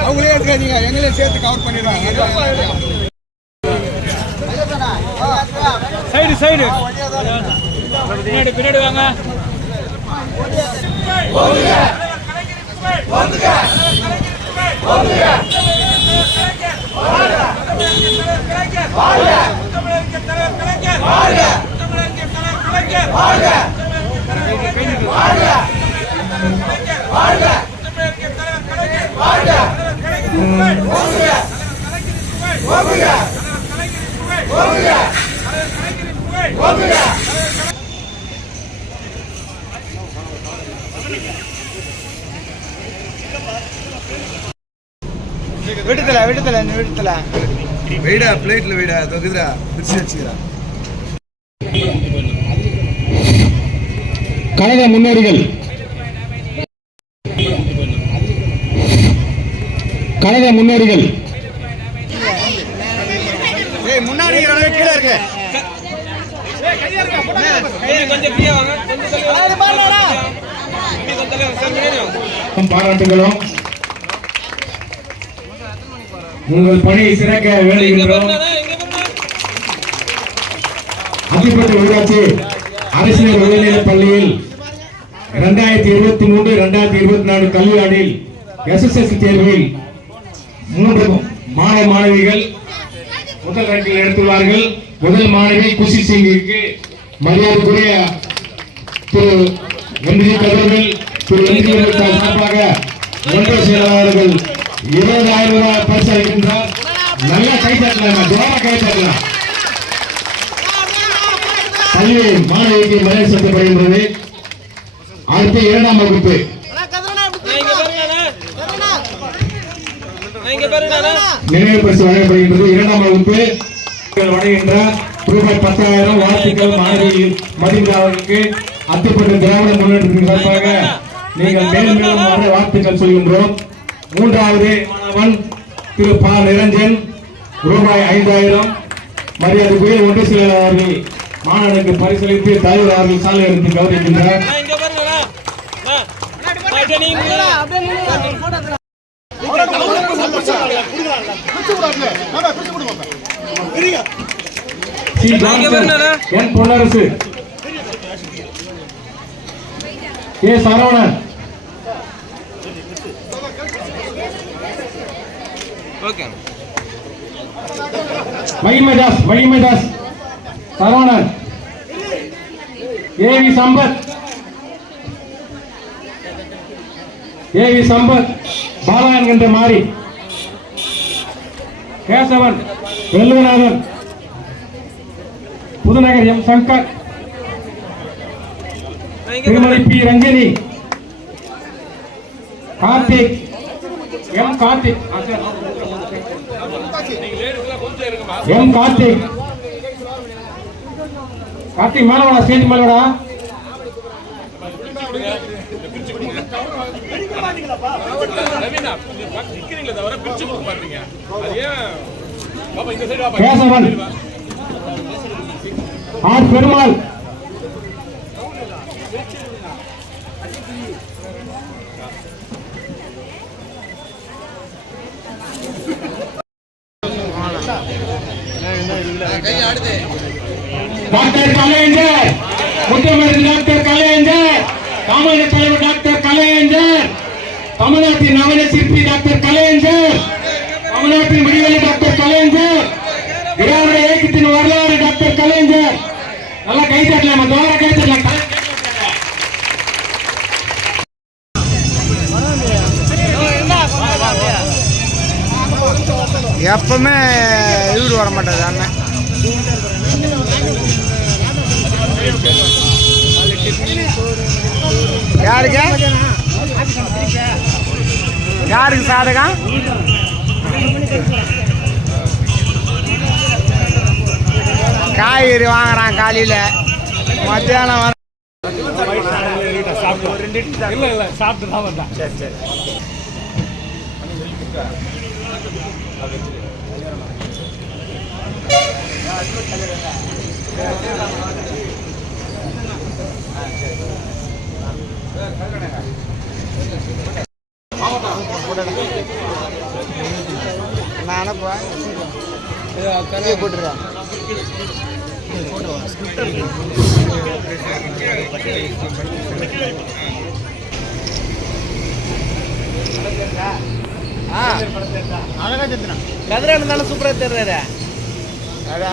அவங்களே எடுக்காதீங்க எங்களே சேர்த்து கவர் பண்ணிடுவாங்க சைடு சைடு. பின்னாடி பின்னாடி வாங்க. விடுதல விடுதல விடுதல. வெயிடா பிளேட்ல வெயிடா தொகுதுடா பிரிச்சு வச்சுக்கிறா. கழக முன்னோடிகள் கழக முன்னோடிகள் முன்னாடி கீழே இருக்கு. பாராட்டுகிறோம் உங்கள் பணி சிறக்க வேண்டுகின்றோம். அத்திப்பட்டு ஊராட்சி அரசியல் உயர்நிலைப் பள்ளியில் இரண்டாயிரத்தி இருபத்தி மூன்று இரண்டாயிரத்தி இருபத்தி நாலு கல்வியாண்டில் எஸ்எஸ்எஸ்சி தேர்வில் மூன்று மாணவ மாணவிகள் முதல் இடத்தில் எடுத்துள்ளார்கள். முதல் மாணவி குஷி சிங்கிற்கு மரியாதைக்குரிய திரு எம்ஜி கதிர்கள் திரு எம்ஜி சார்பாக ஒன்றிய செயலாளர்கள் இருபதாயிரம் ரூபாய் பரிசு அளிக்கின்றார். நல்ல கை தட்டலாம் ஜோர கை தட்டலாம். கல்வி மாணவிக்கு மரியாதை செலுத்தப்படுகின்றது. அடுத்து இரண்டாம் வகுப்பு. நினைவு பரிசு வழங்கப்படுகின்றது. இரண்டாம் வகுப்பு வழங்குகின்ற ரூபாய் பத்தாயிரம் வாழ்த்துக்கள் மாணவி அவர்களுக்கு. அத்துப்பட்டு திராவிட முன்னேற்றத்தின் சார்பாக நீங்கள் மேலும் மேலும் வர வாழ்த்துக்கள் சொல்கின்றோம். மூன்றாவது மாணவன் திரு ப. நிரஞ்சன் ரூபாய் ஐந்தாயிரம். மரியாதைக்குரிய ஒன்று சிலர் அவர்கள் மாணவனுக்கு பரிசளித்து தலைவர் அவர்கள் சாலை எடுத்து கௌரவிக்கின்றார் நான் இங்க பாருங்க அண்ணா. அண்ணா. அப்படியே என் Ponnarasu A Saravanan okay Mahimadas Mahimadas Saravanan AV Sampath AV Sampath Bala என்கின்ற மாறி. Kesavan Velluvanathan Pudunagar M Shankar Thirumalai P Ranjini Karthik M Karthik. M Karthik. Karthik மேல வாடா ஸ்டேஜ் வாடா Kesavan R Perumal. Doctor Kalaignar Muthamizh doctor Kalaignar Kalaignar தமிழ்நாட்டின் நவீன சிற்பி doctor கலைஞர் தமிழ்நாட்டின் விடுதலை டாக்டர் கலைஞர் திராவிட இயக்கத்தின் வரலாறு டாக்டர் கலைஞர் நல்லா கை தட்டலாம்? தோற கை தட்டலாம். எப்பவுமே இவரு வர மாட்டாரு அண்ணன் யாருக்கு? யாருக்கு சாதகம் காய்கறி வாங்குறான் காலையில. மத்தியானம் வர இல்ல இல்ல சாப்பிட்டு தான் வந்தேன் அனுப்பா போட்டுருக்கா அழகா செத்துனா கதிரா இருந்தாலும் சூப்பரா தெரிறாரு அடா.